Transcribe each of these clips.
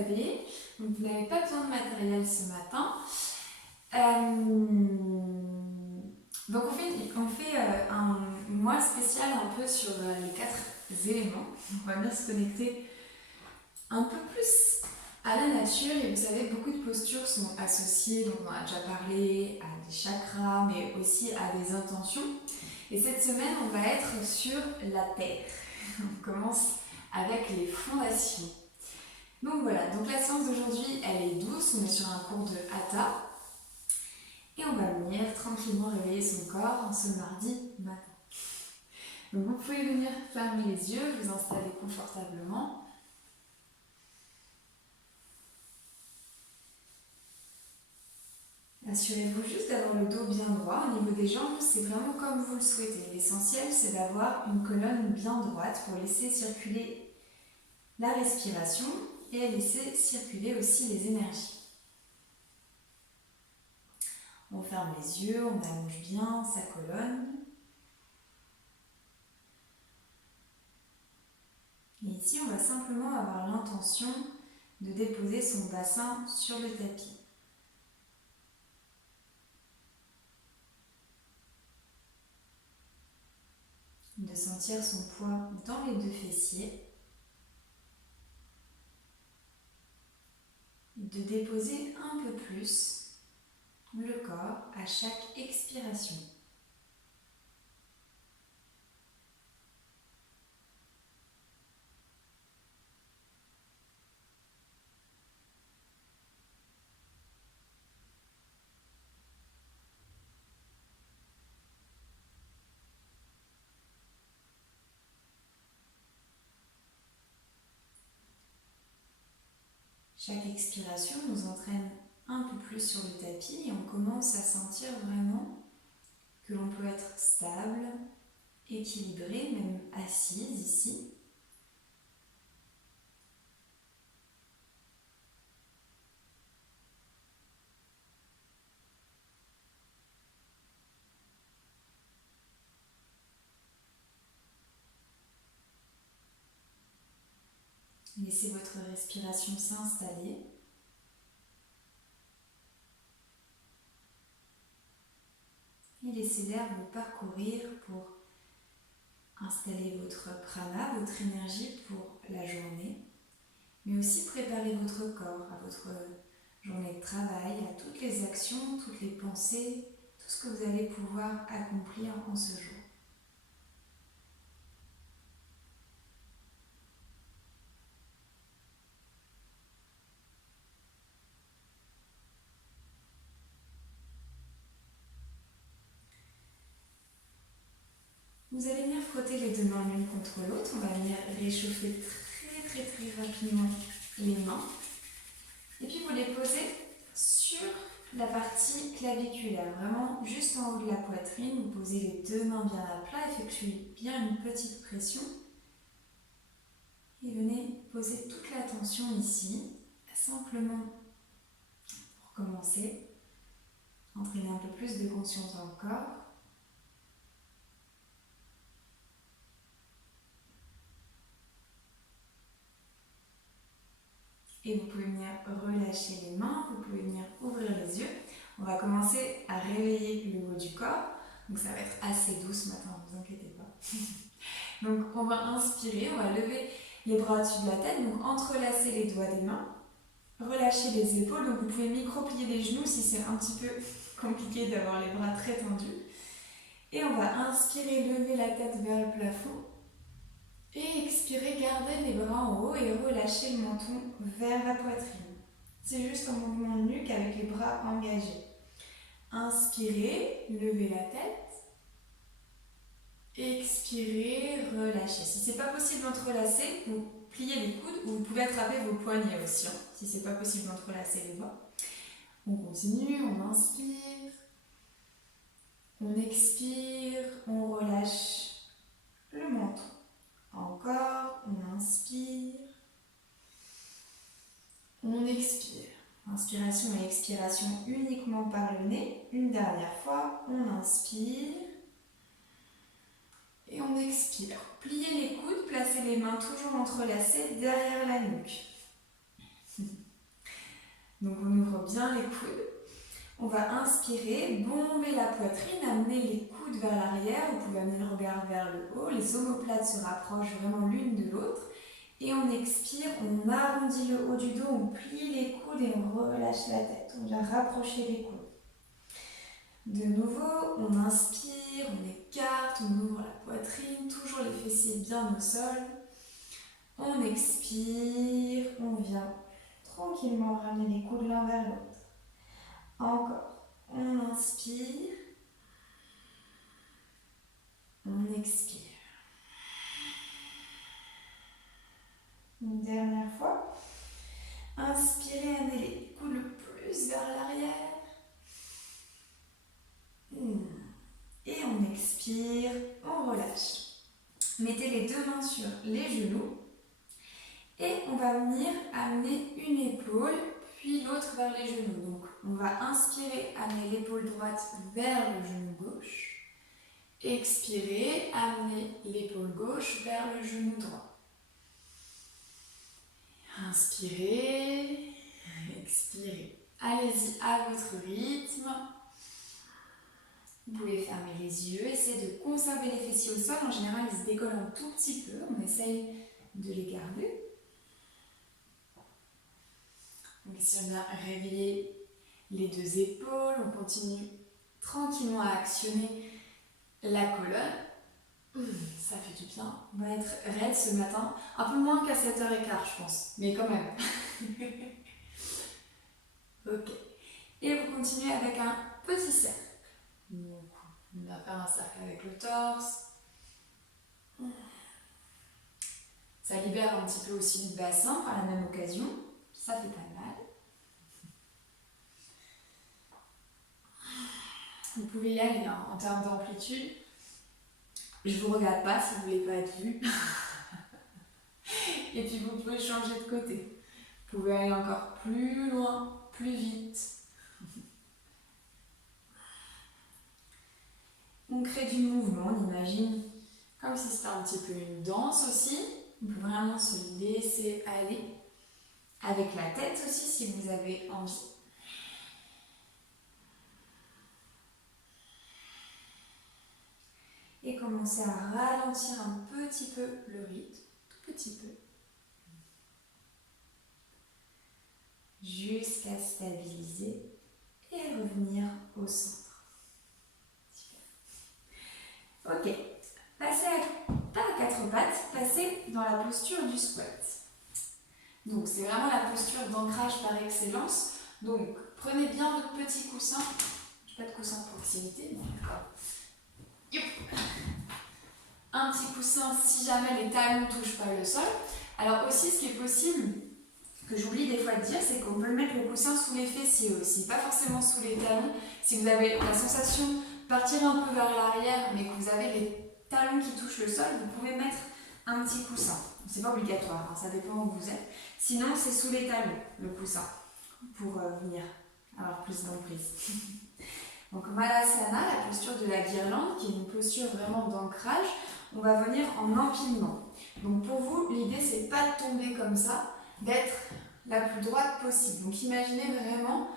installer. Donc vous n'avez pas besoin de matériel ce matin. Donc on fait un mois spécial un peu sur les 4 éléments. On va bien se connecter un peu plus à la nature. Et vous savez, beaucoup de postures sont associées, donc on a déjà parlé, à des chakras, mais aussi à des intentions. Et cette semaine, on va être sur la terre. On commence avec les fondations. Donc voilà, donc la séance d'aujourd'hui, elle est douce, on est sur un cours de Hatha. Et on va venir tranquillement réveiller son corps en ce mardi matin. Donc vous pouvez venir fermer les yeux, vous installer confortablement. Assurez-vous juste d'avoir le dos bien droit. Au niveau des jambes, c'est vraiment comme vous le souhaitez. L'essentiel, c'est d'avoir une colonne bien droite pour laisser circuler la respiration et laisser circuler aussi les énergies. On ferme les yeux, on allonge bien sa colonne. Et ici, on va simplement avoir l'intention de déposer son bassin sur le tapis. De sentir son poids dans les deux fessiers. De déposer un peu plus le corps à chaque expiration. Chaque expiration nous entraîne un peu plus sur le tapis et on commence à sentir vraiment que l'on peut être stable, équilibré, même assise ici. Laissez votre respiration s'installer. Et laissez l'air vous parcourir pour installer votre prana, votre énergie pour la journée, mais aussi préparer votre corps à votre journée de travail, à toutes les actions, toutes les pensées, tout ce que vous allez pouvoir accomplir en ce jour. Vous allez venir frotter les deux mains l'une contre l'autre. On va venir réchauffer très rapidement les mains. Et puis vous les posez sur la partie claviculaire, vraiment juste en haut de la poitrine. Vous posez les deux mains bien à plat, effectuez bien une petite pression. Et venez poser toute la tension ici, simplement pour commencer. Entraîner un peu plus de conscience dans le corps. Et vous pouvez venir relâcher les mains, vous pouvez venir ouvrir les yeux. On va commencer à réveiller le haut du corps. Donc ça va être assez doux ce matin, ne vous inquiétez pas. Donc on va inspirer, on va lever les bras au-dessus de la tête, donc entrelacer les doigts des mains. Relâcher les épaules, donc vous pouvez micro-plier les genoux si c'est un petit peu compliqué d'avoir les bras très tendus. Et on va inspirer, lever la tête vers le plafond. Et expirez, gardez les bras en haut et relâchez le menton vers la poitrine. C'est juste un mouvement de nuque avec les bras engagés. Inspirez, levez la tête. Expirez, relâchez. Si ce n'est pas possible d'entrelacer, vous pliez les coudes ou vous pouvez attraper vos poignets aussi, si ce n'est pas possible d'entrelacer les doigts. On continue, on inspire, on expire, on relâche le menton. Encore, on inspire, on expire. Inspiration et expiration uniquement par le nez. Une dernière fois, on inspire et on expire. Pliez les coudes, placez les mains toujours entrelacées derrière la nuque. Donc on ouvre bien les coudes. On va inspirer, bomber la poitrine, amener les coudes vers l'arrière. Vous pouvez amener le regard vers le haut. Les omoplates se rapprochent vraiment l'une de l'autre. Et on expire, on arrondit le haut du dos, on plie les coudes et on relâche la tête. On vient rapprocher les coudes. De nouveau, on inspire, on écarte, on ouvre la poitrine, toujours les fessiers bien au sol. On expire, on vient tranquillement ramener les coudes l'un vers l'autre. Encore, on inspire, on expire. Une dernière fois. Inspirez, amenez les coudes le plus vers l'arrière. Et on expire, on relâche. Mettez les deux mains sur les genoux. Et on va venir amener une épaule, puis l'autre vers les genoux. Donc on va inspirer, amener l'épaule droite vers le genou gauche. Expirer, amener l'épaule gauche vers le genou droit. Inspirez, expirez. Allez-y à votre rythme. Vous pouvez fermer les yeux, essayez de conserver les fessiers au sol. En général, ils se décollent un tout petit peu. On essaye de les garder. Donc ici, on a réveillé les deux épaules. On continue tranquillement à actionner la colonne. Ça fait du bien. On va être raide ce matin. Un peu moins qu'à 7h15, je pense. Mais quand même. Ok. Et vous continuez avec un petit cercle. Donc, on va faire un cercle avec le torse. Ça libère un petit peu aussi le bassin par la même occasion. Ça fait pas de mal. Vous pouvez y aller en termes d'amplitude. Je vous regarde pas si vous voulez pas être vu. Et puis vous pouvez changer de côté. Vous pouvez aller encore plus loin, plus vite. On crée du mouvement, on imagine comme si c'était un petit peu une danse aussi. On peut vraiment se laisser aller avec la tête aussi si vous avez envie. Et commencez à ralentir un petit peu le rythme, tout petit peu. Jusqu'à stabiliser et revenir au centre. Super. Ok, passez pas à quatre pattes, passez dans la posture du squat. Donc c'est vraiment la posture d'ancrage par excellence. Donc prenez bien votre petit coussin. Je n'ai pas de coussin de proximité, mais d'accord. Un petit coussin si jamais les talons ne touchent pas le sol. Alors aussi, ce qui est possible, que j'oublie des fois de dire, c'est qu'on peut mettre le coussin sous les fessiers aussi, pas forcément sous les talons. Si vous avez la sensation de partir un peu vers l'arrière, mais que vous avez les talons qui touchent le sol, vous pouvez mettre un petit coussin. C'est pas obligatoire, hein, ça dépend où vous êtes. Sinon, c'est sous les talons, le coussin, pour venir avoir plus d'emprise. Donc Malasana, la posture de la guirlande, qui est une posture vraiment d'ancrage, on va venir en empilement. Donc pour vous, l'idée c'est pas de tomber comme ça, d'être la plus droite possible. Donc imaginez vraiment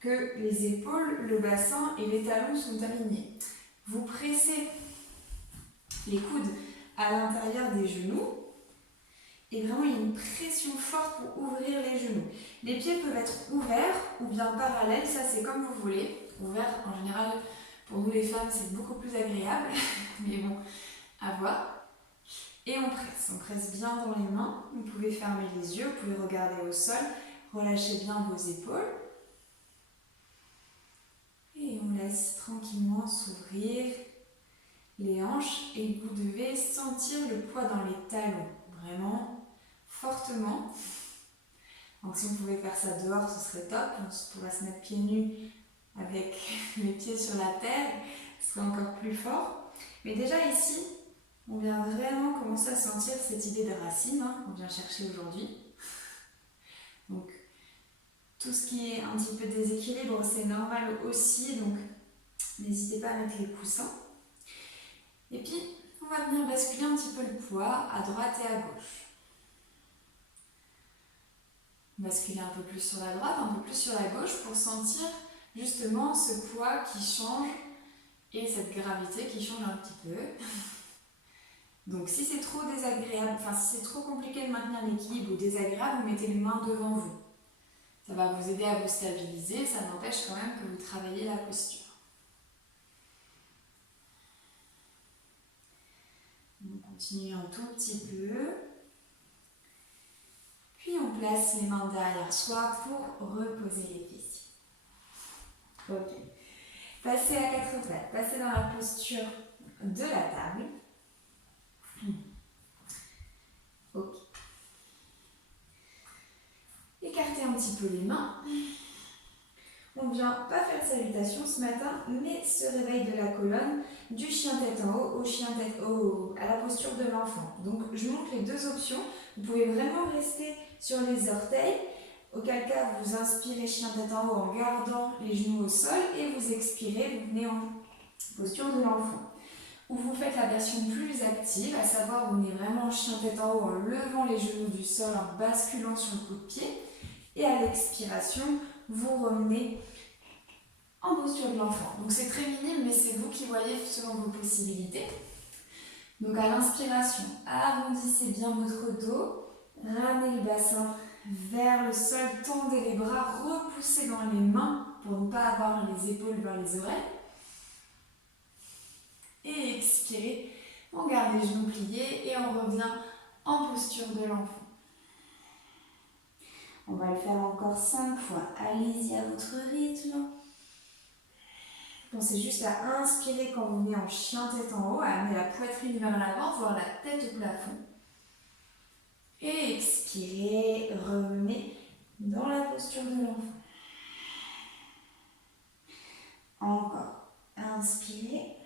que les épaules, le bassin et les talons sont alignés. Vous pressez les coudes à l'intérieur des genoux et vraiment il y a une pression forte pour ouvrir les genoux. Les pieds peuvent être ouverts ou bien parallèles, ça c'est comme vous voulez. Ouvert en général pour nous les femmes c'est beaucoup plus agréable, mais bon, à voir. Et on presse bien dans les mains. Vous pouvez fermer les yeux, vous pouvez regarder au sol, relâchez bien vos épaules. Et on laisse tranquillement s'ouvrir les hanches et vous devez sentir le poids dans les talons, vraiment fortement. Donc si vous pouvez faire ça dehors, ce serait top. On pourra se mettre pieds nus avec les pieds sur la terre, ce serait encore plus fort. Mais déjà ici, on vient vraiment commencer à sentir cette idée de racine qu'on vient chercher aujourd'hui. Donc, tout ce qui est un petit peu déséquilibre, c'est normal aussi, donc n'hésitez pas à mettre les coussins. Et puis, on va venir basculer un petit peu le poids à droite et à gauche. basculer un peu plus sur la droite, un peu plus sur la gauche pour sentir justement ce poids qui change et cette gravité qui change un petit peu. Donc si c'est trop désagréable, enfin si c'est trop compliqué de maintenir l'équilibre ou désagréable, vous mettez les mains devant vous. Ça va vous aider à vous stabiliser, ça n'empêche quand même que vous travaillez la posture. On continue un tout petit peu. Puis on place les mains derrière soi pour reposer les pieds. Ok. Passez à quatre pattes, passez dans la posture de la table. Ok. Écartez un petit peu les mains. On ne vient pas faire de salutation ce matin, mais se réveille de la colonne du chien tête en haut au chien tête haut, à la posture de l'enfant. Donc je montre les deux options. Vous pouvez vraiment rester sur les orteils, auquel cas vous inspirez chien tête en haut en gardant les genoux au sol et vous expirez, vous venez en posture de l'enfant. Ou vous faites la version plus active, à savoir vous venez vraiment en chien tête en haut en levant les genoux du sol, en basculant sur le coup de pied. Et à l'expiration, vous revenez en posture de l'enfant. Donc c'est très minime, mais c'est vous qui voyez selon vos possibilités. Donc à l'inspiration, arrondissez bien votre dos, ramenez le bassin vers le sol, tendez les bras, repoussez dans les mains pour ne pas avoir les épaules vers les oreilles. Et expirez, on garde les genoux pliés et on revient en posture de l'enfant. On va le faire encore 5 fois. Allez-y à votre rythme. Pensez juste à inspirer quand vous venez en chien tête en haut, à amener la poitrine vers l'avant, voir la tête au plafond. Et expirez, revenez dans la posture de l'enfant. Encore. Inspirez.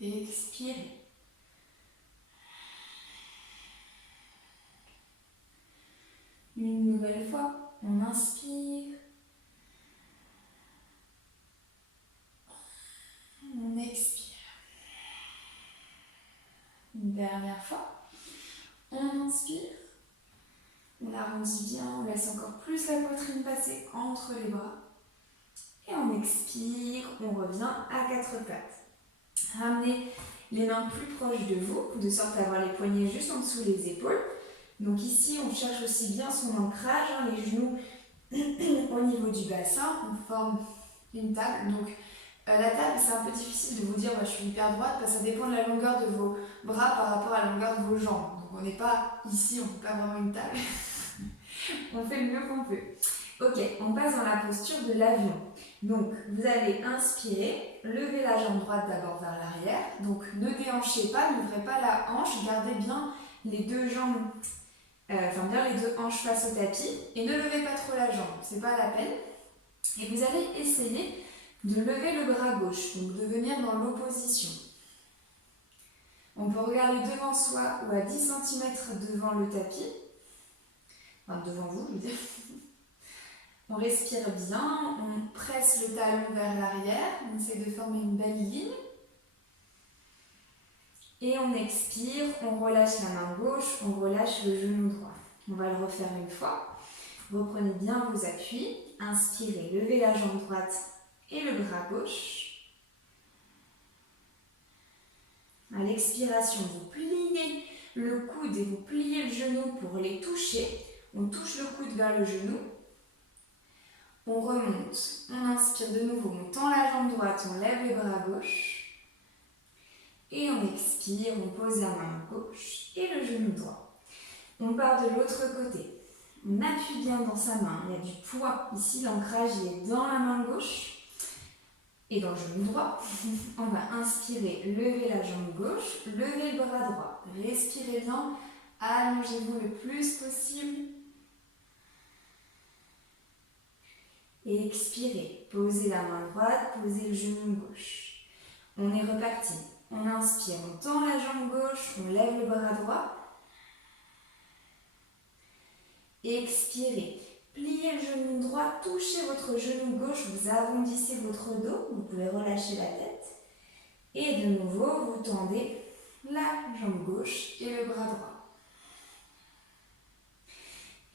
Expirez. Une nouvelle fois, on inspire. On expire. Une dernière fois, on inspire. On arrondit bien, on laisse encore plus la poitrine passer entre les bras. Et on expire, on revient à quatre pattes. Ramenez les mains plus proches de vous, de sorte à avoir les poignets juste en dessous des épaules. Donc ici, on cherche aussi bien son ancrage, les genoux au niveau du bassin, on forme une table. Donc la table, c'est un peu difficile de vous dire je suis hyper droite, parce que ça dépend de la longueur de vos bras par rapport à la longueur de vos jambes. Donc on n'est pas ici, on ne fait pas vraiment une table. On fait le mieux qu'on peut. Ok, on passe dans la posture de l'avion. Donc vous allez inspirer, lever la jambe droite d'abord vers l'arrière. Donc ne déhanchez pas, n'ouvrez pas la hanche, gardez bien les deux jambes, bien les deux hanches face au tapis et ne levez pas trop la jambe, c'est pas la peine. Et vous allez essayer de lever le bras gauche, donc de venir dans l'opposition. On peut regarder devant soi ou à 10 cm devant le tapis, enfin devant vous, je veux dire. On respire bien, on presse le talon vers l'arrière, on essaie de former une belle ligne. Et on expire, on relâche la main gauche, on relâche le genou droit. On va le refaire une fois. Reprenez bien vos appuis, inspirez, levez la jambe droite et le bras gauche. À l'expiration, vous pliez le coude et vous pliez le genou pour les toucher. On touche le coude vers le genou. On remonte, on inspire de nouveau, on tend la jambe droite, on lève le bras gauche. Et on expire, on pose la main gauche et le genou droit. On part de l'autre côté. On appuie bien dans sa main, il y a du poids. Ici, l'ancrage est dans la main gauche et dans le genou droit. On va inspirer, lever la jambe gauche, lever le bras droit. Respirez bien, allongez-vous le plus possible. Et expirez, posez la main droite, posez le genou gauche. On est reparti. On inspire, on tend la jambe gauche, on lève le bras droit. Expirez, pliez le genou droit, touchez votre genou gauche, vous arrondissez votre dos, vous pouvez relâcher la tête. Et de nouveau, vous tendez la jambe gauche et le bras droit.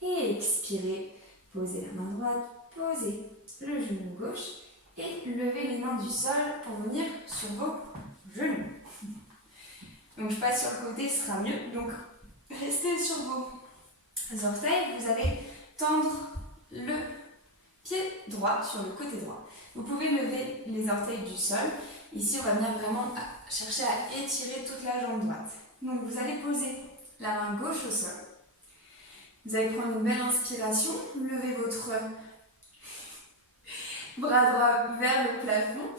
Et expirez, posez la main droite, posez le genou gauche et levez les mains du sol pour venir sur vos genoux. Donc je passe sur le côté, ce sera mieux. Donc restez sur vos orteils, vous allez tendre le pied droit sur le côté droit. Vous pouvez lever les orteils du sol. Ici, on va venir vraiment chercher à étirer toute la jambe droite. Donc vous allez poser la main gauche au sol. Vous allez prendre une belle inspiration, lever votre bras droit vers le plafond,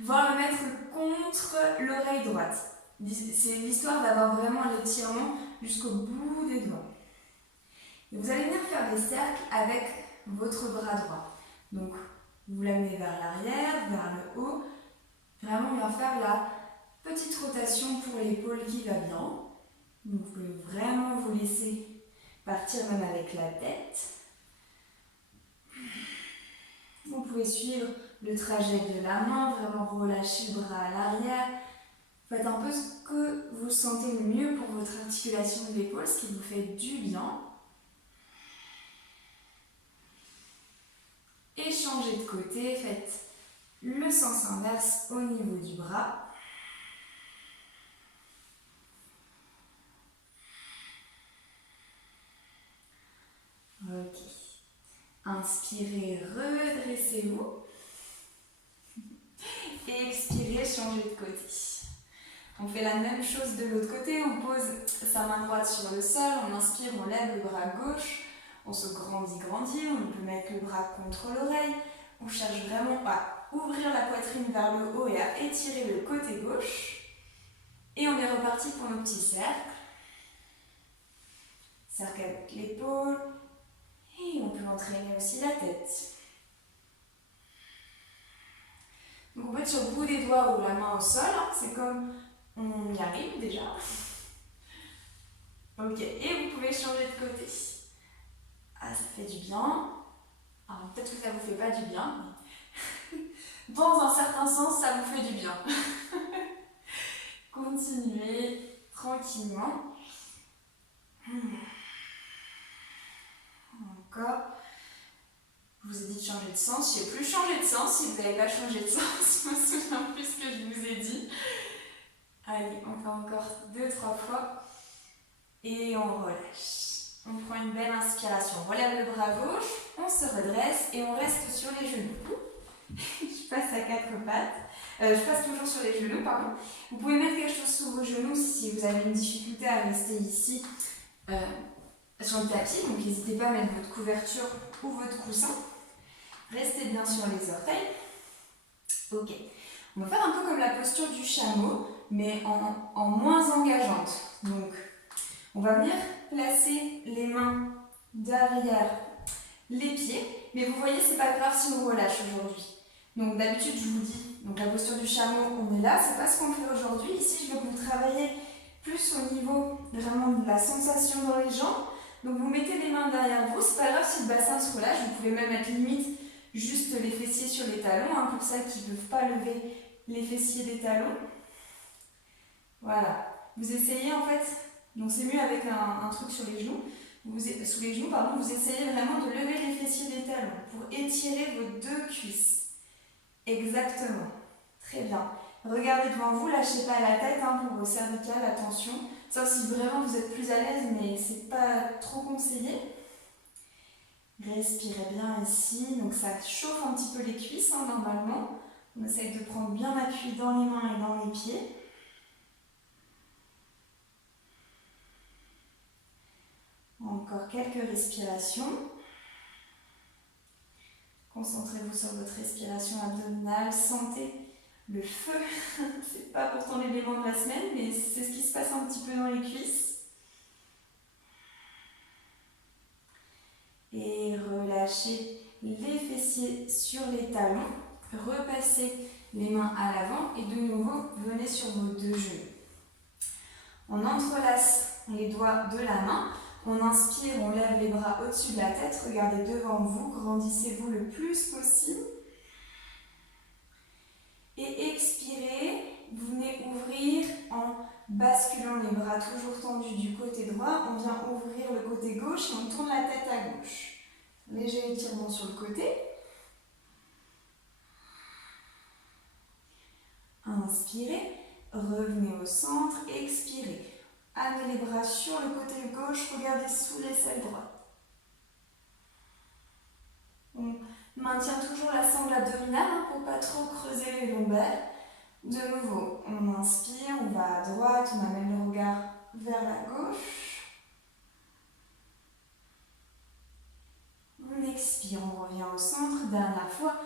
voire le mettre contre l'oreille droite. C'est l'histoire d'avoir vraiment l'étirement jusqu'au bout des doigts. Et vous allez venir faire des cercles avec votre bras droit. Donc, vous l'amenez vers l'arrière, vers le haut. Vraiment bien faire la petite rotation pour l'épaule qui va bien. Donc, vous pouvez vraiment vous laisser partir même avec la tête. Vous pouvez suivre le trajet de la main, vraiment relâcher le bras à l'arrière. Faites un peu ce que vous sentez le mieux pour votre articulation de l'épaule, ce qui vous fait du bien. Et changez de côté, faites le sens inverse au niveau du bras. Ok. Inspirez, redressez-vous. Et expirez, changez de côté. On fait la même chose de l'autre côté, on pose sa main droite sur le sol, on inspire, on lève le bras gauche, on se grandit, on peut mettre le bras contre l'oreille, on cherche vraiment à ouvrir la poitrine vers le haut et à étirer le côté gauche. Et on est reparti pour nos petits cercles. Cercle avec l'épaule, et on peut entraîner aussi la tête. Donc on peut être sur le bout des doigts ou la main au sol, hein, c'est comme on y arrive déjà. Ok, et vous pouvez changer de côté. Ah, ça fait du bien. Alors peut-être que ça ne vous fait pas du bien, mais dans un certain sens, ça vous fait du bien. Continuez tranquillement. Encore. Je vous ai dit de changer de sens. Je ne sais plus changer de sens. Si vous n'avez pas changé de sens, je me souviens plus ce que je vous ai dit. Allez, on fait encore 2-3 fois. Et on relâche. On prend une belle inspiration. On relève le bras gauche, on se redresse et on reste sur les genoux. Je passe à 4 pattes. Je passe toujours sur les genoux, pardon. Vous pouvez mettre quelque chose sous vos genoux si vous avez une difficulté à rester ici sur le tapis. Donc n'hésitez pas à mettre votre couverture ou votre coussin. Restez bien sur les orteils. Ok. On va faire un peu comme la posture du chameau, mais en moins engageante. Donc, on va venir placer les mains derrière les pieds, mais vous voyez, c'est pas grave si on relâche aujourd'hui. Donc d'habitude, je vous dis, donc la posture du chameau, on est là, c'est pas ce qu'on fait aujourd'hui. Ici, je veux que vous travaillez plus au niveau vraiment de la sensation dans les jambes. Donc vous mettez les mains derrière vous, c'est pas grave si le bassin se relâche, vous pouvez même mettre limite juste les fessiers sur les talons, hein, pour celles qui ne peuvent pas lever les fessiers des talons. Voilà, vous essayez en fait, donc c'est mieux avec un truc sur les genoux, sous les genoux, pardon, vous essayez vraiment de lever les fessiers des talons pour étirer vos 2 cuisses. Exactement, très bien. Regardez devant vous, lâchez pas la tête hein, pour vos cervicales, attention. Sauf si vraiment vous êtes plus à l'aise, mais c'est pas trop conseillé. Respirez bien ici, donc ça chauffe un petit peu les cuisses hein, normalement. On essaye de prendre bien appui dans les mains et dans les pieds. Encore quelques respirations. Concentrez-vous sur votre respiration abdominale, sentez le feu. C'est pas pourtant l'élément de la semaine, mais c'est ce qui se passe un petit peu dans les cuisses. Et relâchez les fessiers sur les talons. Repassez les mains à l'avant et de nouveau, venez sur vos 2 genoux. On entrelace les doigts de la main. On inspire, on lève les bras au-dessus de la tête. Regardez devant vous, grandissez-vous le plus possible. Et expirez, vous venez ouvrir en basculant les bras toujours tendus du côté droit. On vient ouvrir le côté gauche et on tourne la tête à gauche. Léger étirement sur le côté. Inspirez, revenez au centre, expirez. Amenez les bras sur le côté gauche, regardez sous l'aisselle droite. On maintient toujours la sangle abdominale pour ne pas trop creuser les lombaires. De nouveau, on inspire, on va à droite, on amène le regard vers la gauche. On expire, on revient au centre. Dernière fois,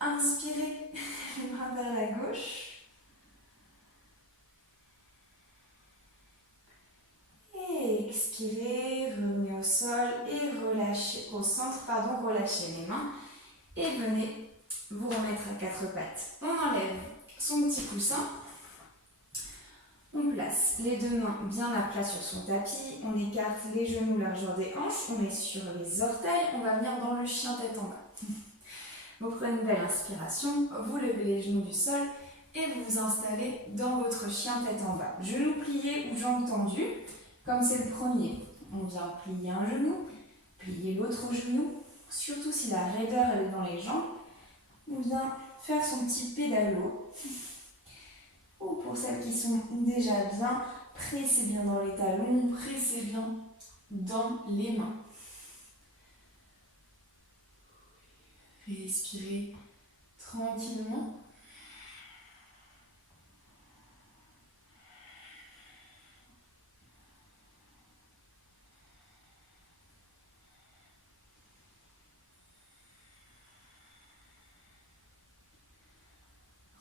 inspirez, les bras vers la gauche. Et expirez, revenez au sol et relâchez, au centre, relâchez les mains. Et venez vous remettre à quatre pattes. On enlève son petit coussin. On place les deux mains bien à plat sur son tapis. On écarte les genoux largeur des hanches. On est sur les orteils. On va venir dans le chien tête en bas. Vous prenez une belle inspiration. Vous levez les genoux du sol et vous vous installez dans votre chien tête en bas. Genoux pliés ou jambes tendues. Comme c'est le premier, on vient plier un genou, plier l'autre genou, surtout si la raideur elle est dans les jambes, on vient faire son petit pédalo. Ou pour celles qui sont déjà bien, pressez bien dans les talons, pressez bien dans les mains. Respirez tranquillement.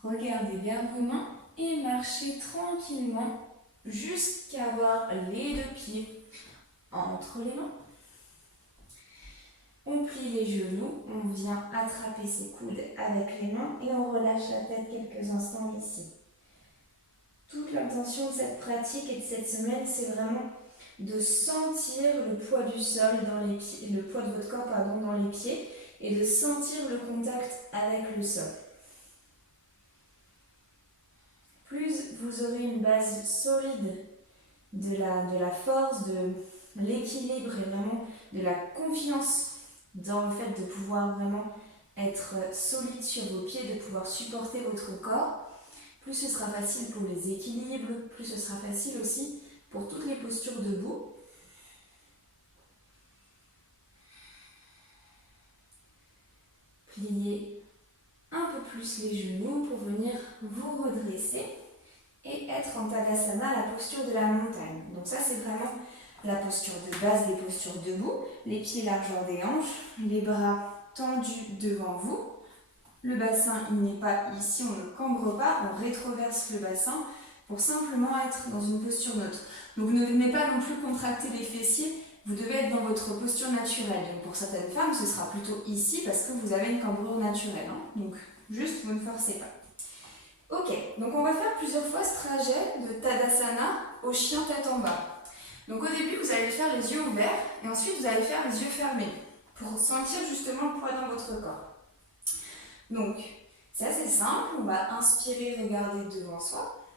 Regardez vers vos mains et marchez tranquillement jusqu'à avoir les deux pieds entre les mains. On plie les genoux, on vient attraper ses coudes avec les mains et on relâche la tête quelques instants ici. Toute l'intention de cette pratique et de cette semaine, c'est vraiment de sentir le poids du sol dans les pieds, le poids de votre corps dans les pieds et de sentir le contact avec le sol. Plus vous aurez une base solide de la force, de l'équilibre et vraiment de la confiance dans le fait de pouvoir vraiment être solide sur vos pieds, de pouvoir supporter votre corps, plus ce sera facile pour les équilibres, plus ce sera facile aussi pour toutes les postures debout. Pliez un peu plus les genoux pour venir vous redresser et être en Tadasana, la posture de la montagne. Donc ça, c'est vraiment la posture de base des postures debout. Les pieds largeur des hanches, les bras tendus devant vous. Le bassin, il n'est pas ici, on ne cambre pas, on rétroverse le bassin pour simplement être dans une posture neutre. Donc ne venez pas non plus contracter les fessiers, vous devez être dans votre posture naturelle. Donc pour certaines femmes, ce sera plutôt ici parce que vous avez une cambrure naturelle. Donc juste, vous ne forcez pas. Ok, donc on va faire plusieurs fois ce trajet de Tadasana au chien tête en bas. Donc au début, vous allez faire les yeux ouverts et ensuite vous allez faire les yeux fermés pour sentir justement le poids dans votre corps. Donc, c'est assez simple, on va inspirer, regarder devant soi.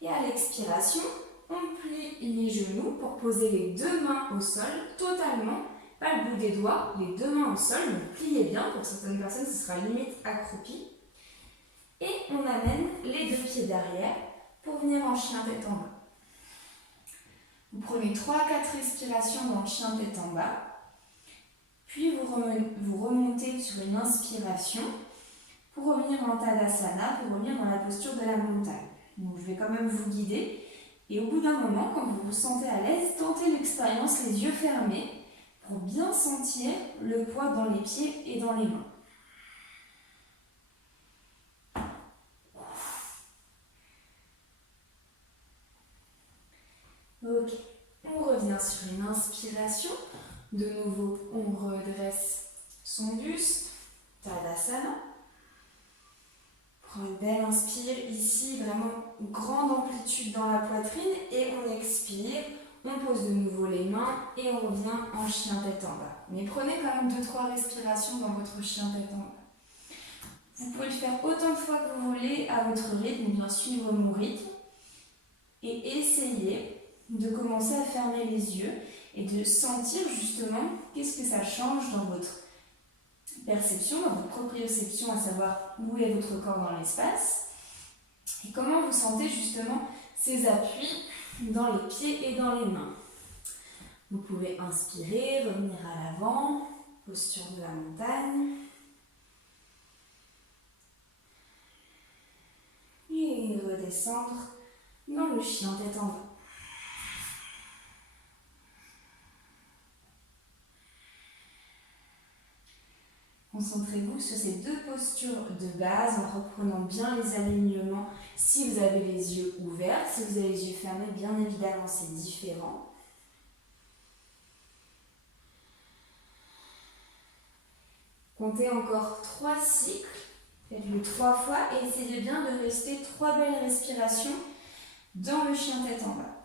Et à l'expiration, on plie les genoux pour poser les deux mains au sol, totalement, pas le bout des doigts, les deux mains au sol, donc pliez bien, pour certaines personnes ce sera limite accroupi. Et on amène les deux pieds derrière pour venir en chien tête en bas. Vous prenez 3-4 respirations dans le chien tête en bas. Puis vous remontez sur une inspiration pour revenir en Tadasana, pour revenir dans la posture de la montagne. Donc je vais quand même vous guider. Et au bout d'un moment, quand vous vous sentez à l'aise, tentez l'expérience les yeux fermés pour bien sentir le poids dans les pieds et dans les mains. Ok, on revient sur une inspiration. De nouveau, on redresse son buste, Tadasana. Prends une belle inspire, ici vraiment grande amplitude dans la poitrine et on expire. On pose de nouveau les mains et on revient en chien tête en bas. Mais prenez quand même 2-3 respirations dans votre chien tête en bas. Vous pouvez le faire autant de fois que vous voulez à votre rythme, bien suivre mon rythme. et essayez de commencer à fermer les yeux et de sentir justement qu'est-ce que ça change dans votre perception, dans votre proprioception, à savoir où est votre corps dans l'espace et comment vous sentez justement ces appuis dans les pieds et dans les mains. Vous pouvez inspirer, revenir à l'avant, posture de la montagne. Et redescendre dans le chien tête en bas. Concentrez-vous sur ces deux postures de base en reprenant bien les alignements. Si vous avez les yeux ouverts, si vous avez les yeux fermés, bien évidemment c'est différent. Comptez encore 3 cycles, faites-le 3 fois et essayez bien de rester 3 belles respirations dans le chien tête en bas.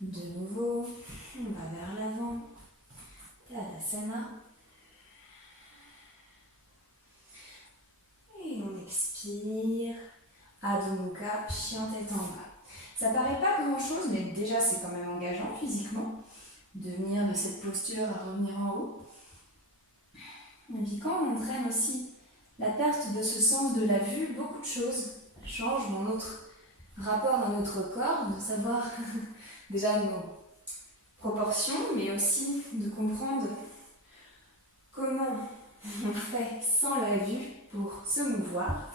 De nouveau, on va vers l'avant, Tadasana. Et on expire, Adho Mukha, chien tête en bas. Ça paraît pas grand chose, mais déjà c'est quand même engageant physiquement de venir de cette posture à revenir en haut. Et puis quand on entraîne aussi la perte de ce sens de la vue, beaucoup de choses changent dans notre rapport à notre corps, de savoir déjà nos proportions, mais aussi de comprendre comment on fait sans la vue pour se mouvoir.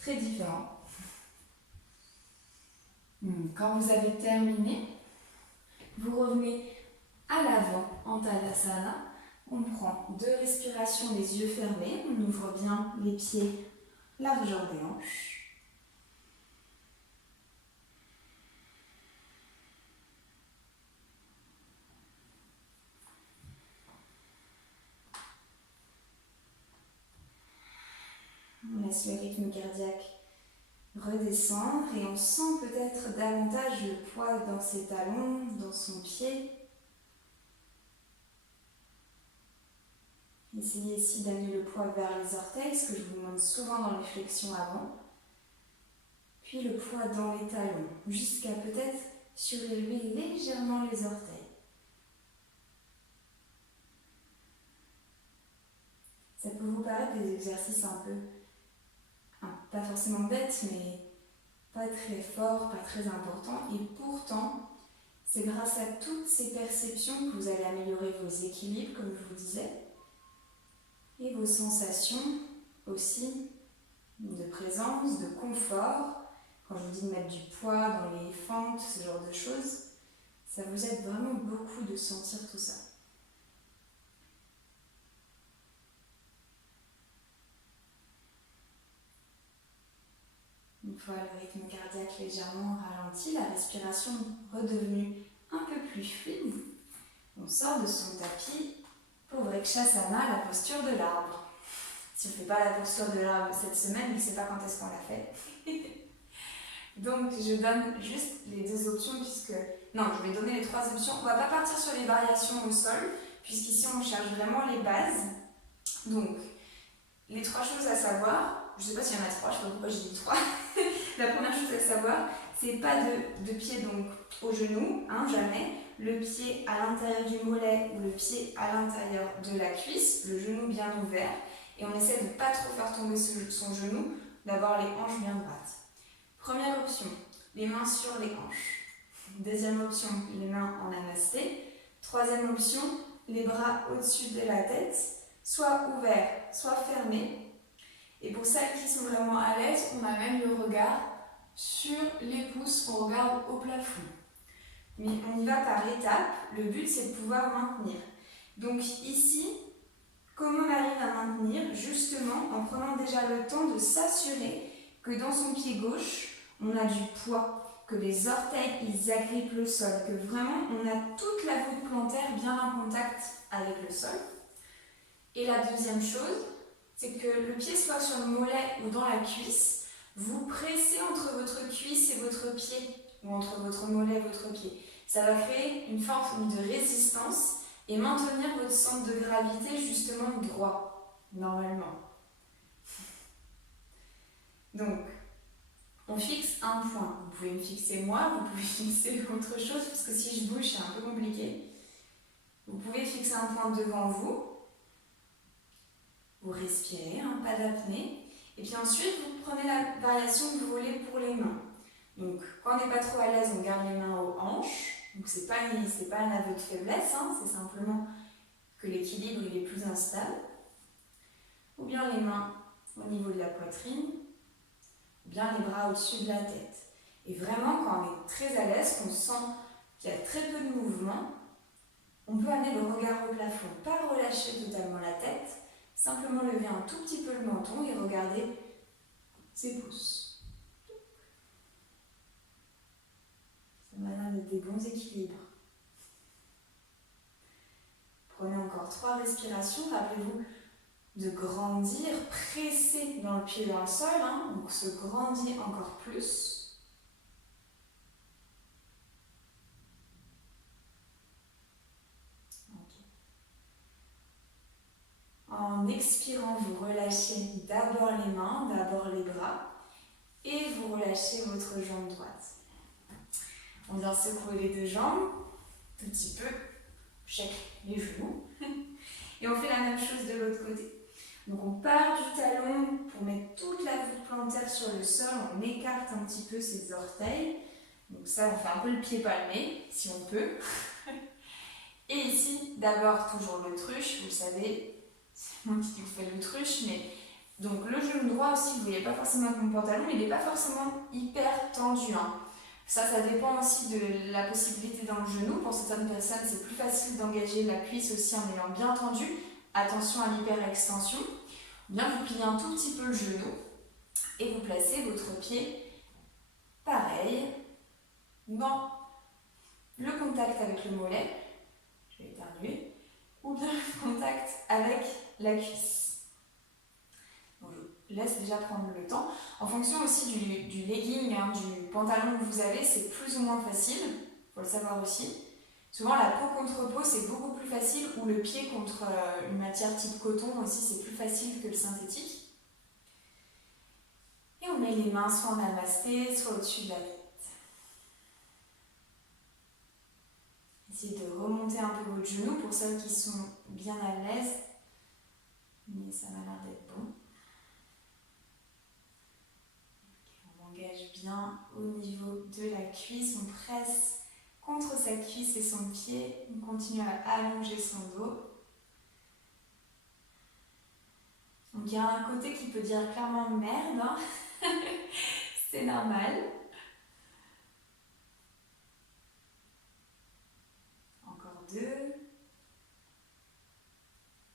Très différent. Quand vous avez terminé, vous revenez à l'avant en Tadasana. On prend 2 respirations les yeux fermés, on ouvre bien les pieds, largeur des hanches. On laisse le rythme cardiaque redescendre et on sent peut-être davantage le poids dans ses talons, dans son pied. Essayez ici d'amener le poids vers les orteils, ce que je vous demande souvent dans les flexions avant. Puis le poids dans les talons, jusqu'à peut-être surélever légèrement les orteils. Ça peut vous paraître des exercices un peu, pas forcément bêtes, mais pas très forts, pas très importants. Et pourtant, c'est grâce à toutes ces perceptions que vous allez améliorer vos équilibres, comme je vous disais, et vos sensations aussi de présence, de confort. Quand je vous dis de mettre du poids dans les fentes, ce genre de choses, ça vous aide vraiment beaucoup de sentir tout ça. Une fois le rythme cardiaque légèrement ralenti, la respiration redevenue un peu plus fluide, on sort de son tapis pour Vrikshasana, la posture de l'arbre. Si on ne fait pas la posture de l'arbre cette semaine, je ne sais pas quand est-ce qu'on l'a fait. Donc je donne juste les 2 options puisque... Non, je vais donner les 3 options. On ne va pas partir sur les variations au sol, puisqu'ici on cherche vraiment les bases. Donc, les 3 choses à savoir, je ne sais pas s'il y en a 3, je ne sais pas pourquoi j'ai dit 3. La première chose à savoir, c'est pas de pied donc au genou, jamais. Le pied à l'intérieur du mollet ou le pied à l'intérieur de la cuisse, le genou bien ouvert. Et on essaie de ne pas trop faire tomber son genou, d'avoir les hanches bien droites. Première option, les mains sur les hanches. Deuxième option, les mains en namasté. Troisième option, les bras au-dessus de la tête, soit ouverts, soit fermés. Et pour celles qui sont vraiment à l'aise, on amène le regard sur les pouces, on regarde au plafond. Mais on y va par étapes, le but c'est de pouvoir maintenir. Donc ici, comment on arrive à maintenir? Justement en prenant déjà le temps de s'assurer que dans son pied gauche, on a du poids, que les orteils ils agrippent le sol, que vraiment on a toute la voûte plantaire bien en contact avec le sol. Et la deuxième chose, c'est que le pied soit sur le mollet ou dans la cuisse, vous pressez entre votre cuisse et votre pied, ou entre votre mollet et votre pied. Ça va créer une forme de résistance et maintenir votre centre de gravité justement droit, normalement. Donc, on fixe un point. Vous pouvez me fixer moi, vous pouvez fixer autre chose, parce que si je bouge, c'est un peu compliqué. Vous pouvez fixer un point devant vous. Vous respirez, pas d'apnée. Et puis ensuite, vous prenez la variation que vous voulez pour les mains. Donc, quand on n'est pas trop à l'aise, on garde les mains aux hanches. Donc, c'est pas un aveu de faiblesse, c'est simplement que l'équilibre il est plus instable. Ou bien les mains au niveau de la poitrine, ou bien les bras au-dessus de la tête. Et vraiment, quand on est très à l'aise, qu'on sent qu'il y a très peu de mouvement, on peut amener le regard au plafond, pas relâcher totalement la tête, simplement lever un tout petit peu le menton et regarder ses pouces. Ça m'a l'air d'être des bons équilibres. Prenez encore 3 respirations. Rappelez-vous de grandir, presser dans le pied dans le sol, donc se grandir encore plus. Okay. En expirant, vous relâchez d'abord les mains, d'abord les bras, et vous relâchez votre jambe droite. On vient secouer les 2 jambes, un petit peu, check les genoux, et on fait la même chose de l'autre côté. Donc on part du talon pour mettre toute la voûte plantaire sur le sol, on écarte un petit peu ses orteils. Donc ça, on fait un peu le pied palmé, si on peut. Et ici, d'abord toujours l'autruche, vous le savez, c'est moi qui vous fais l'autruche, mais donc le genou droit aussi, vous ne voyez pas forcément avec mon pantalon, mais il n'est pas forcément hyper tendu. Ça dépend aussi de la possibilité dans le genou. Pour certaines personnes, c'est plus facile d'engager la cuisse aussi en ayant bien tendu. Attention à l'hyperextension. Bien, vous pliez un tout petit peu le genou et vous placez votre pied pareil dans le contact avec le mollet, je vais éternuer, ou bien le contact avec la cuisse. Donc, je laisse déjà prendre le temps. En fonction aussi du legging, du pantalon que vous avez, c'est plus ou moins facile, il faut le savoir aussi. Souvent, la peau contre peau, c'est beaucoup plus facile, ou le pied contre une matière type coton aussi, c'est plus facile que le synthétique. Et on met les mains soit en namasté, soit au-dessus de la tête. Essayez de remonter un peu votre genou pour celles qui sont bien à l'aise, mais ça m'a l'air d'être bon. Okay, on engage bien au niveau de la cuisse, on presse contre sa cuisse et son pied, on continue à allonger son dos. Donc il y a un côté qui peut dire clairement merde, c'est normal. Encore 2.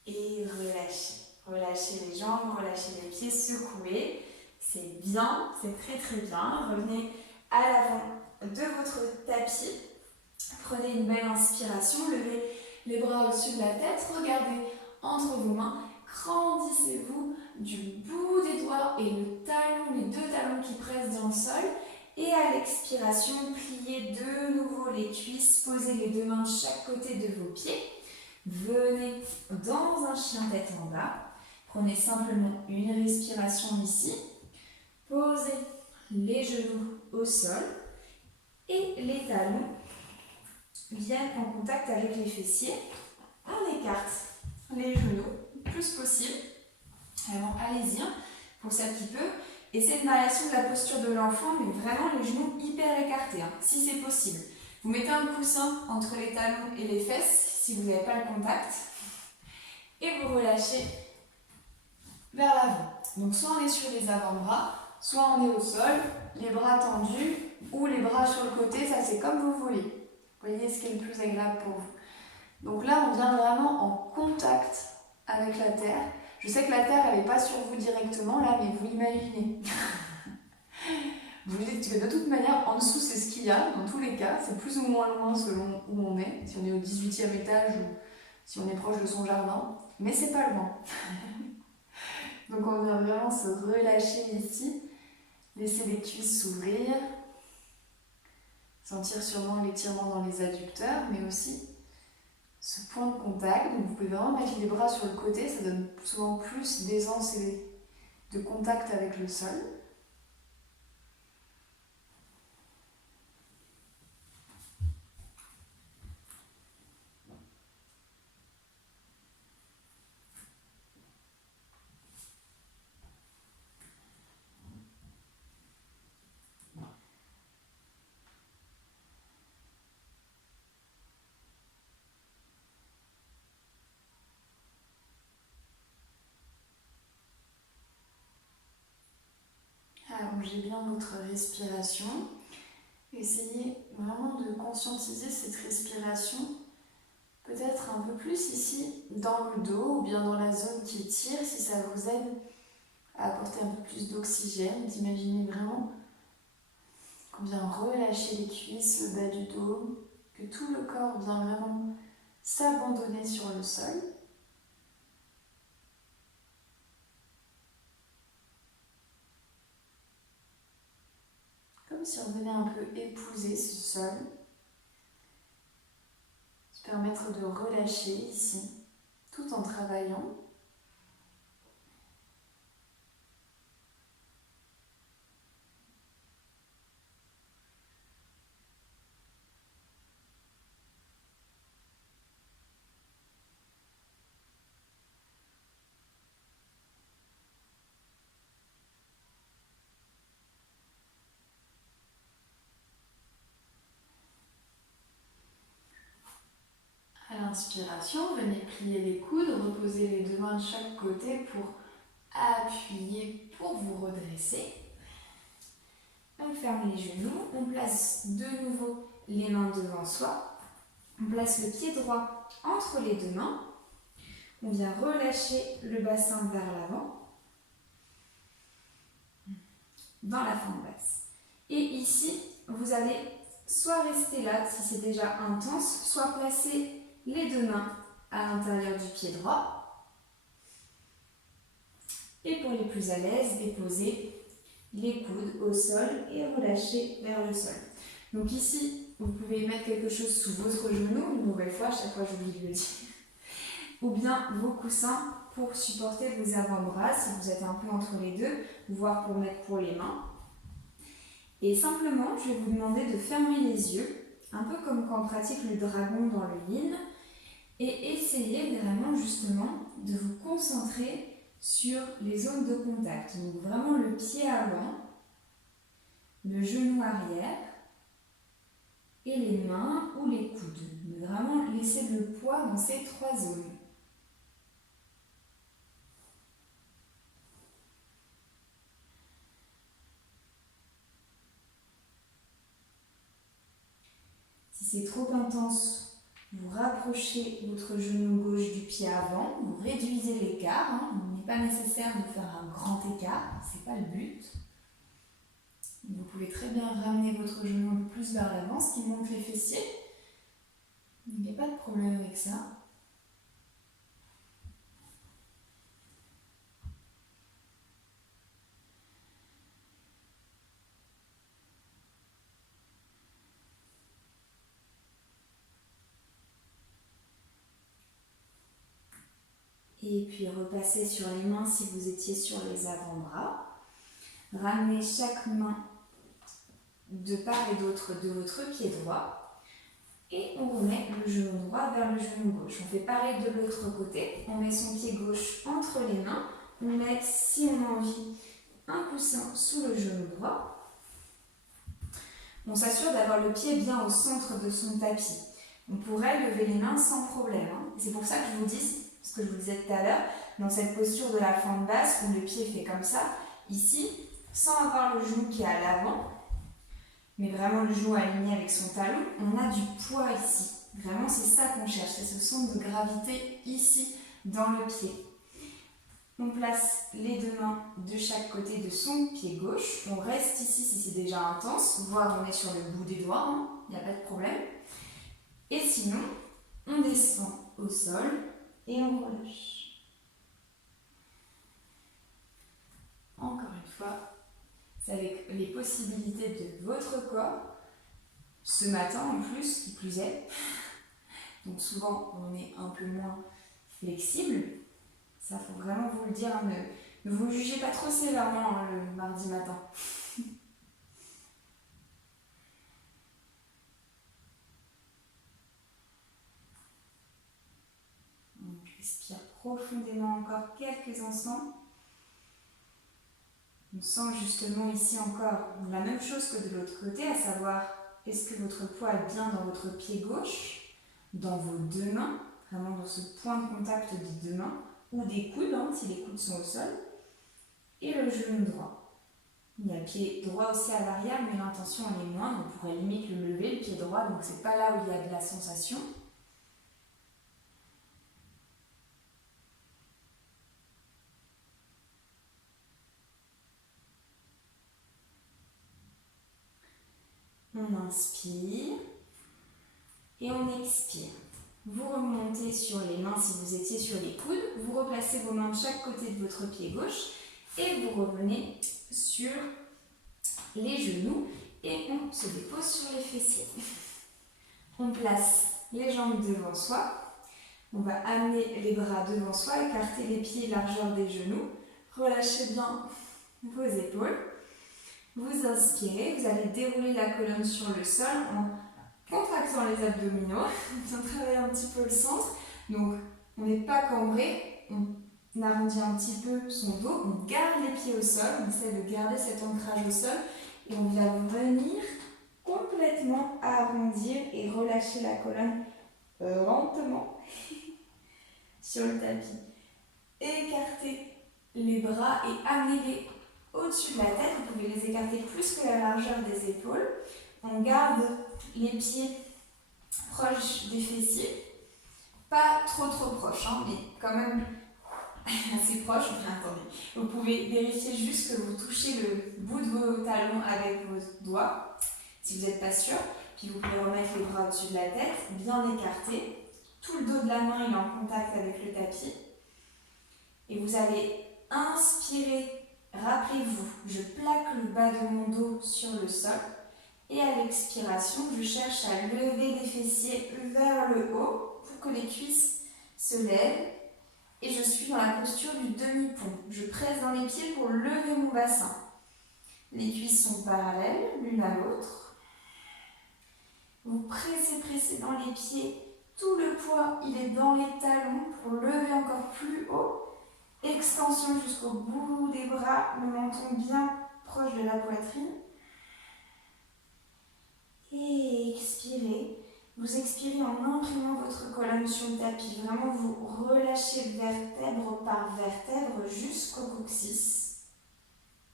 Et relâchez. Relâchez les jambes, relâchez les pieds, secouez. C'est bien, c'est très très bien. Revenez à l'avant de votre tapis. Prenez une belle inspiration, levez les bras au-dessus de la tête, regardez entre vos mains, grandissez-vous du bout des doigts et le talon, les 2 talons qui pressent dans le sol. Et à l'expiration, pliez de nouveau les cuisses, posez les 2 mains de chaque côté de vos pieds. Venez dans un chien tête en bas. Prenez simplement une respiration ici. Posez les genoux au sol et les talons viennent en contact avec les fessiers. On écarte les genoux le plus possible. Alors allez-y, pour celles qui peuvent. Et c'est une variation de la posture de l'enfant, mais vraiment les genoux hyper écartés, si c'est possible. Vous mettez un coussin entre les talons et les fesses, si vous n'avez pas le contact. Et vous relâchez vers l'avant. Donc soit on est sur les avant-bras, soit on est au sol, les bras tendus, ou les bras sur le côté, ça c'est comme vous voulez. Voyez ce qui est le plus agréable pour vous. Donc là, on vient vraiment en contact avec la terre. Je sais que la terre, elle n'est pas sur vous directement là, mais vous l'imaginez. Vous vous dites que de toute manière, en dessous, c'est ce qu'il y a, dans tous les cas. C'est plus ou moins loin selon où on est, si on est au 18e étage ou si on est proche de son jardin. Mais c'est pas loin. Donc on vient vraiment se relâcher ici. Laisser les cuisses s'ouvrir. Sentir sûrement l'étirement dans les adducteurs, mais aussi se point de contact. Donc vous pouvez vraiment mettre les bras sur le côté, ça donne souvent plus d'aisance et de contact avec le sol. Allongez bien votre respiration. Essayez vraiment de conscientiser cette respiration, peut-être un peu plus ici dans le dos ou bien dans la zone qui étire, si ça vous aide à apporter un peu plus d'oxygène. D'imaginer vraiment qu'on vient relâcher les cuisses, le bas du dos, que tout le corps vient vraiment s'abandonner sur le sol. Comme si on venait un peu épouser ce sol. Se permettre de relâcher ici, tout en travaillant. À l'inspiration, venez plier les coudes, reposez les deux mains de chaque côté pour appuyer, pour vous redresser. On ferme les genoux, on place de nouveau les mains devant soi. On place le pied droit entre les deux mains. On vient relâcher le bassin vers l'avant, dans la fente basse. Et ici, vous allez soit rester là si c'est déjà intense, soit placer les deux mains à l'intérieur du pied droit. Et pour les plus à l'aise, déposez les coudes au sol et relâchez vers le sol. Donc ici, vous pouvez mettre quelque chose sous votre genou, une nouvelle fois, à chaque fois j'oublie de le dire, ou bien vos coussins pour supporter vos avant-bras si vous êtes un peu entre les deux, voire pour mettre pour les mains. Et simplement, je vais vous demander de fermer les yeux, un peu comme quand on pratique le dragon dans le yin, et essayez vraiment justement de vous concentrer sur les zones de contact. Donc vraiment le pied avant, le genou arrière et les mains ou les coudes. Mais vraiment laissez le poids dans ces trois zones. Si c'est trop intense, vous rapprochez votre genou gauche du pied avant, vous réduisez l'écart. Il n'est pas nécessaire de faire un grand écart, ce n'est pas le but. Vous pouvez très bien ramener votre genou un peu plus vers l'avant, ce qui monte les fessiers. Il n'y a pas de problème avec ça. Et puis repassez sur les mains si vous étiez sur les avant-bras. Ramenez chaque main de part et d'autre de votre pied droit. Et on remet le genou droit vers le genou gauche. On fait pareil de l'autre côté. On met son pied gauche entre les mains. On met, si on a envie, un coussin sous le genou droit. On s'assure d'avoir le pied bien au centre de son tapis. On pourrait lever les mains sans problème. C'est pour ça que je vous dis, ce que je vous disais tout à l'heure, dans cette posture de la fente basse où le pied fait comme ça, ici, sans avoir le genou qui est à l'avant, mais vraiment le genou aligné avec son talon, on a du poids ici. Vraiment, c'est ça qu'on cherche, c'est ce centre de gravité ici, dans le pied. On place les deux mains de chaque côté de son pied gauche. On reste ici si c'est déjà intense, voire on est sur le bout des doigts, il n'y a pas de problème. Et sinon, on descend au sol et on relâche. Encore une fois, c'est avec les possibilités de votre corps, ce matin en plus, qui plus est, Donc souvent, on est un peu moins flexible. Ça, faut vraiment vous le dire, hein, ne vous jugez pas trop sévèrement hein, le mardi matin. On respire profondément encore quelques instants. On sent justement ici encore la même chose que de l'autre côté, à savoir, est-ce que votre poids est bien dans votre pied gauche, dans vos deux mains, vraiment dans ce point de contact des deux mains, ou des coudes, hein, si les coudes sont au sol, et le genou droit. Il y a le pied droit aussi à l'arrière, mais l'intention elle est moindre, on pourrait limite le lever, le pied droit, donc c'est pas là où il y a de la sensation. On inspire et on expire. Vous remontez sur les mains si vous étiez sur les coudes, vous replacez vos mains de chaque côté de votre pied gauche et vous revenez sur les genoux et on se dépose sur les fessiers. On place les jambes devant soi, on va amener les bras devant soi, écarter les pieds largeur des genoux, relâchez bien vos épaules. Vous inspirez, vous allez dérouler la colonne sur le sol en contractant les abdominaux, on travaille un petit peu le centre, donc on n'est pas cambré, on arrondit un petit peu son dos, on garde les pieds au sol, on essaie de garder cet ancrage au sol et on vient venir complètement arrondir et relâcher la colonne lentement sur le tapis. Écartez les bras et amenez-les au-dessus de la tête, vous pouvez les écarter plus que la largeur des épaules. On garde les pieds proches des fessiers, pas trop proches, hein, mais quand même assez proches. Attendez. Vous pouvez vérifier juste que vous touchez le bout de vos talons avec vos doigts, si vous n'êtes pas sûr. Puis vous pouvez remettre les bras au-dessus de la tête, bien écartés. Tout le dos de la main il est en contact avec le tapis. Et vous allez inspirer. Rappelez-vous, je plaque le bas de mon dos sur le sol et à l'expiration, je cherche à lever les fessiers vers le haut pour que les cuisses se lèvent et je suis dans la posture du demi-pont. Je presse dans les pieds pour lever mon bassin. Les cuisses sont parallèles l'une à l'autre. Vous pressez dans les pieds, tout le poids il est dans les talons pour lever encore plus haut. Extension jusqu'au bout des bras, le menton bien proche de la poitrine. Et expirez. Vous expirez en imprimant votre colonne sur le tapis. Vraiment, vous relâchez vertèbre par vertèbre jusqu'au coccyx.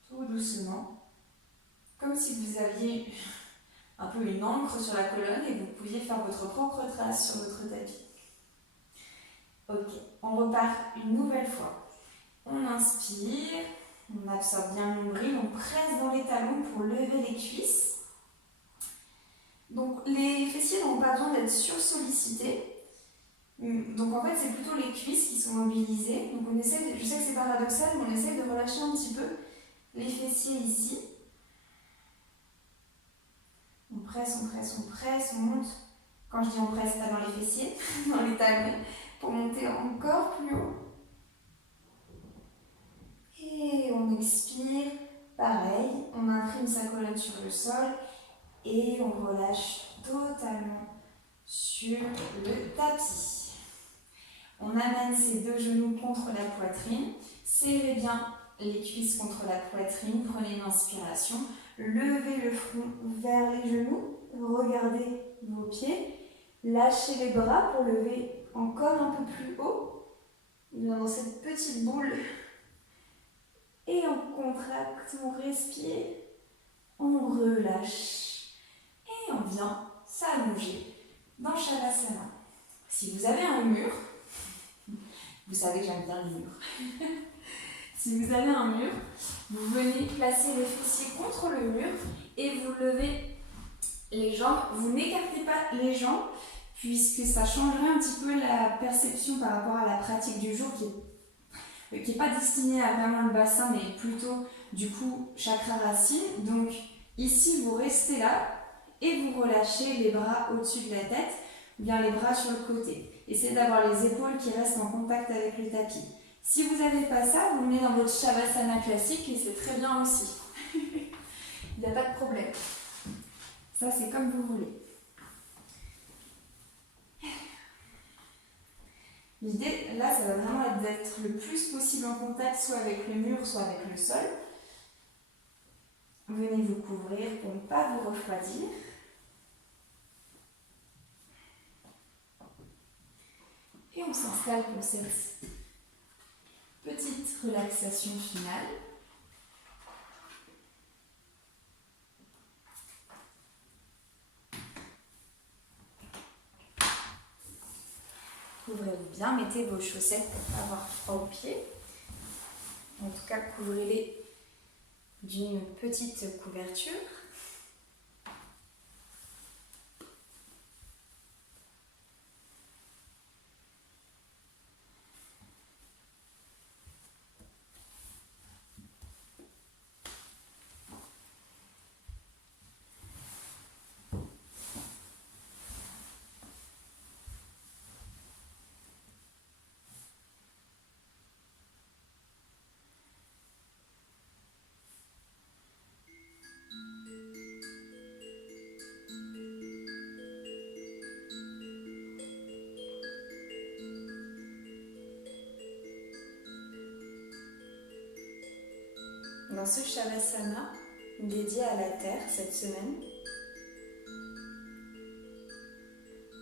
Tout doucement. Comme si vous aviez un peu une encre sur la colonne et vous pouviez faire votre propre trace sur votre tapis. Ok, on repart une nouvelle fois. On inspire, on absorbe bien le nombril, on presse dans les talons pour lever les cuisses. Donc les fessiers n'ont pas besoin d'être sursollicités. Donc en fait c'est plutôt les cuisses qui sont mobilisées. Donc on essaie, je sais que c'est paradoxal, mais on essaie de relâcher un petit peu les fessiers ici. On presse, on monte. Quand je dis on presse, pas dans les fessiers, dans les talons, pour monter encore plus haut. Et on expire, pareil, on imprime sa colonne sur le sol et on relâche totalement sur le tapis. On amène ses deux genoux contre la poitrine, serrez bien les cuisses contre la poitrine, prenez une inspiration, levez le front vers les genoux, regardez vos pieds, lâchez les bras pour lever encore un peu plus haut, dans cette petite boule. Et on contracte, on respire, on relâche et on vient s'allonger dans Shavasana. Si vous avez un mur, vous savez que j'aime bien les murs. Si vous avez un mur, vous venez placer les fessiers contre le mur et vous levez les jambes. Vous n'écartez pas les jambes puisque ça changerait un petit peu la perception par rapport à la pratique du jour qui n'est pas destinée à vraiment le bassin mais plutôt du coup chakra racine. Donc ici vous restez là et vous relâchez les bras au-dessus de la tête. bien les bras sur le côté. Essayez d'avoir les épaules qui restent en contact avec le tapis. Si vous n'avez pas ça, vous le mettez dans votre Shavasana classique et c'est très bien aussi. Il n'y a pas de problème. Ça, c'est comme vous voulez. L'idée, là, ça va vraiment être d'être le plus possible en contact, soit avec le mur, soit avec le sol. Venez vous couvrir pour ne pas vous refroidir. Et on s'installe pour cette petite relaxation finale. Couvrez-vous bien, mettez vos chaussettes pour ne pas avoir froid aux pieds. En tout cas, couvrez-les d'une petite couverture. Dans ce Shavasana dédié à la Terre cette semaine,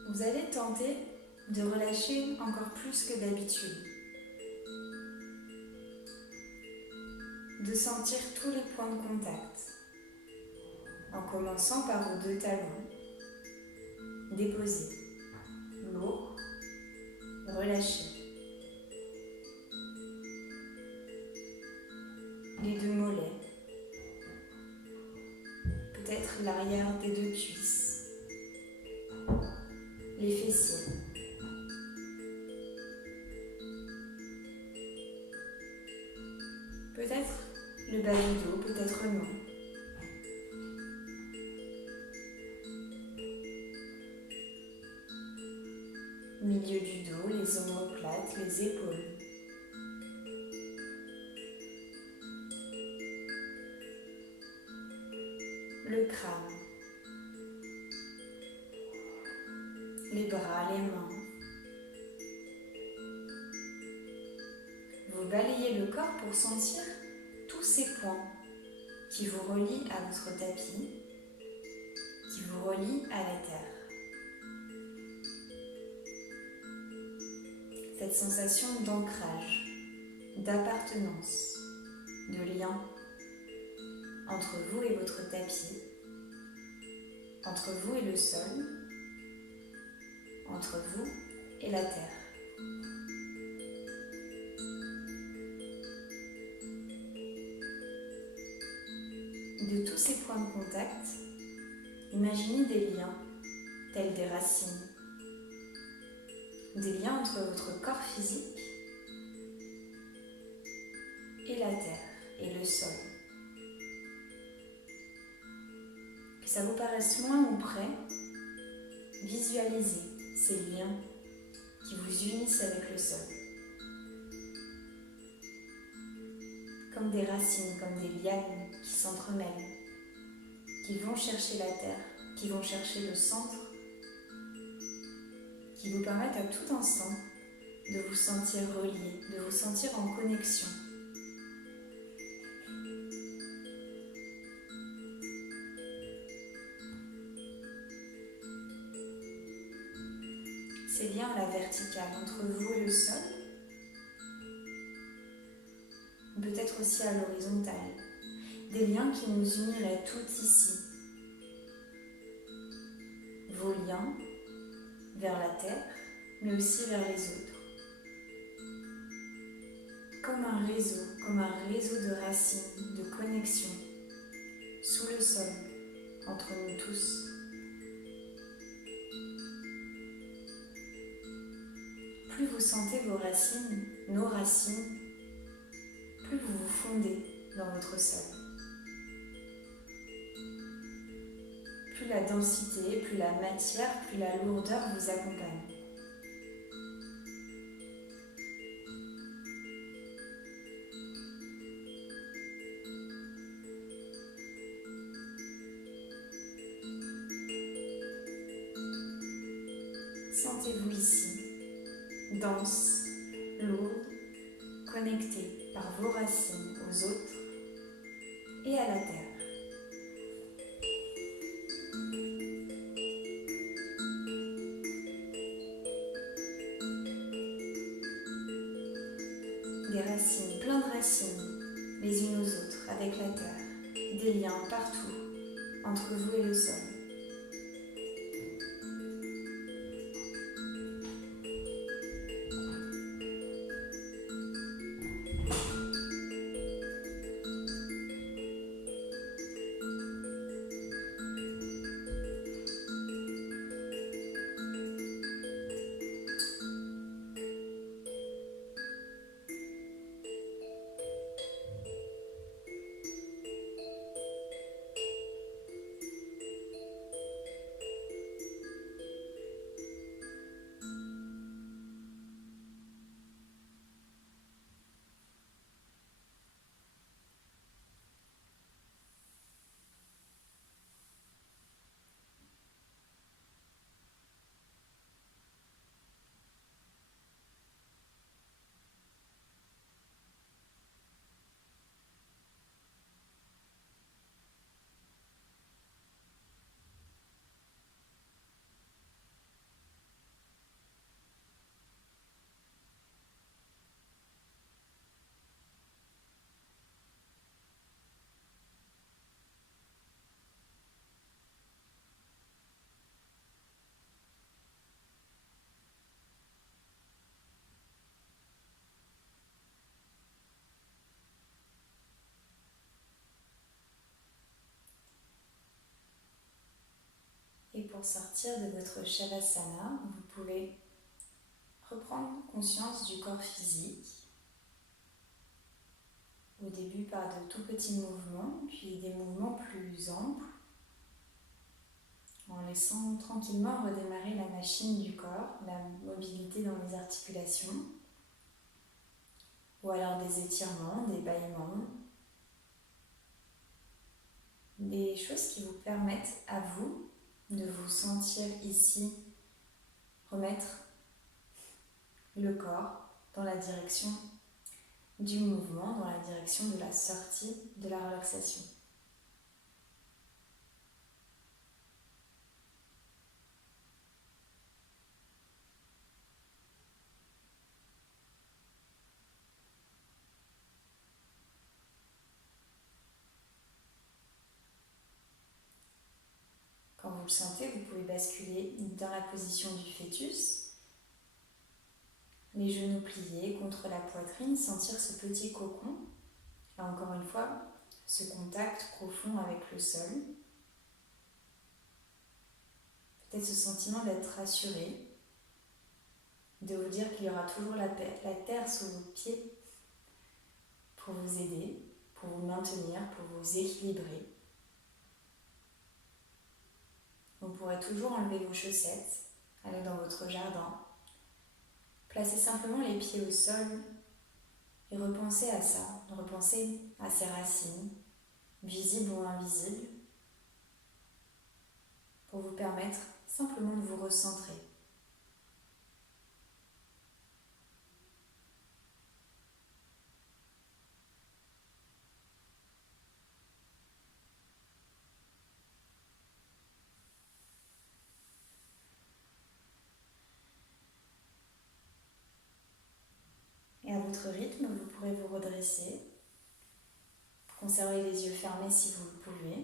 vous allez tenter de relâcher encore plus que d'habitude, de sentir tous les points de contact, en commençant par vos deux talons, déposés, lourds, relâchés. Les deux mollets, peut-être l'arrière des deux cuisses, les fessiers. Peut-être le bas du dos, peut-être non. Milieu du dos, les omoplates, les épaules. Le crâne, les bras, les mains. Vous balayez le corps pour sentir tous ces points qui vous relient à votre tapis, qui vous relient à la terre. Cette sensation d'ancrage, d'appartenance, de lien entre vous et votre tapis, entre vous et le sol, entre vous et la terre. De tous ces points de contact, imaginez des liens tels des racines, des liens entre votre corps physique et la terre et le sol. Que ça vous paraisse loin ou près, visualisez ces liens qui vous unissent avec le sol. Comme des racines, comme des lianes qui s'entremêlent, qui vont chercher la terre, qui vont chercher le centre, qui vous permettent à tout instant de vous sentir relié, de vous sentir en connexion. Ces liens à la verticale entre vous et le sol, peut-être aussi à l'horizontale, des liens qui nous uniraient toutes ici. Vos liens vers la terre, mais aussi vers les autres. Comme un réseau de racines, de connexion, sous le sol, entre nous tous. Plus vous sentez vos racines, nos racines, plus vous vous fondez dans votre sol. Plus plus la densité, plus la matière, plus la lourdeur vous accompagne. Sentez-vous ici, dense, lourde, connectée par vos racines aux autres et à la terre. Des racines, plein de racines, les unes aux autres, avec la terre, des liens partout, entre vous et le sol. Et pour sortir de votre Shavasana, vous pouvez reprendre conscience du corps physique. Au début par de tout petits mouvements, puis des mouvements plus amples, en laissant tranquillement redémarrer la machine du corps, la mobilité dans les articulations, ou alors des étirements, des bâillements, des choses qui vous permettent à vous de vous sentir ici, remettre le corps dans la direction du mouvement, dans la direction de la sortie de la relaxation. Quand vous le sentez, vous pouvez basculer dans la position du fœtus, les genoux pliés contre la poitrine, sentir ce petit cocon. Là encore une fois, ce contact profond avec le sol. Peut-être ce sentiment d'être rassuré, de vous dire qu'il y aura toujours la terre sous vos pieds pour vous aider, pour vous maintenir, pour vous équilibrer. Vous pourrez toujours enlever vos chaussettes, aller dans votre jardin, placer simplement les pieds au sol et repenser à ça, repenser à ces racines, visibles ou invisibles, pour vous permettre simplement de vous recentrer. Et à votre rythme, vous pourrez vous redresser, conserver les yeux fermés si vous le pouvez.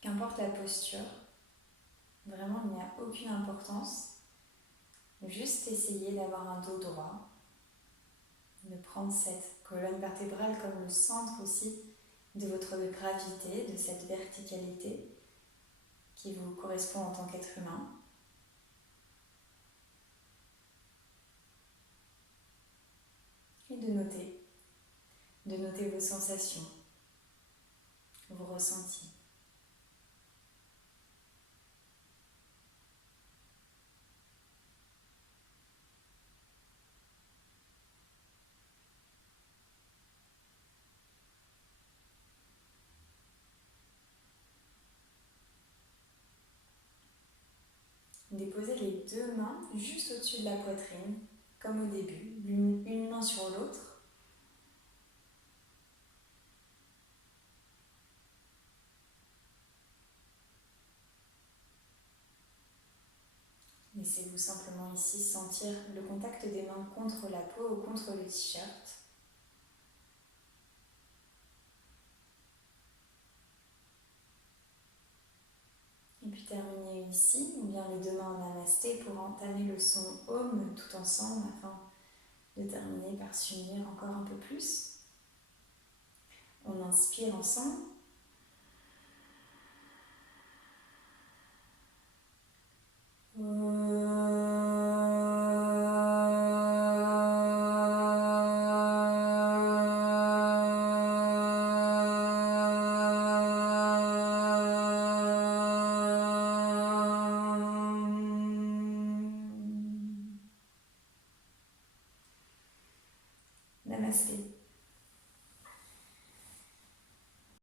Qu'importe la posture, vraiment il n'y a aucune importance. Juste essayer d'avoir un dos droit, de prendre cette colonne vertébrale comme le centre aussi de votre gravité, de cette verticalité qui vous correspond en tant qu'être humain. Et de noter vos sensations. vos ressentis. Déposez les deux mains juste au-dessus de la poitrine, comme au début, une main sur l'autre. Laissez-vous simplement ici sentir le contact des mains contre la peau ou contre le t-shirt. Et puis terminer ici, on vient les deux mains en namasté pour entamer le son Om tout ensemble afin de terminer par s'unir encore un peu plus. On inspire ensemble. Namasté.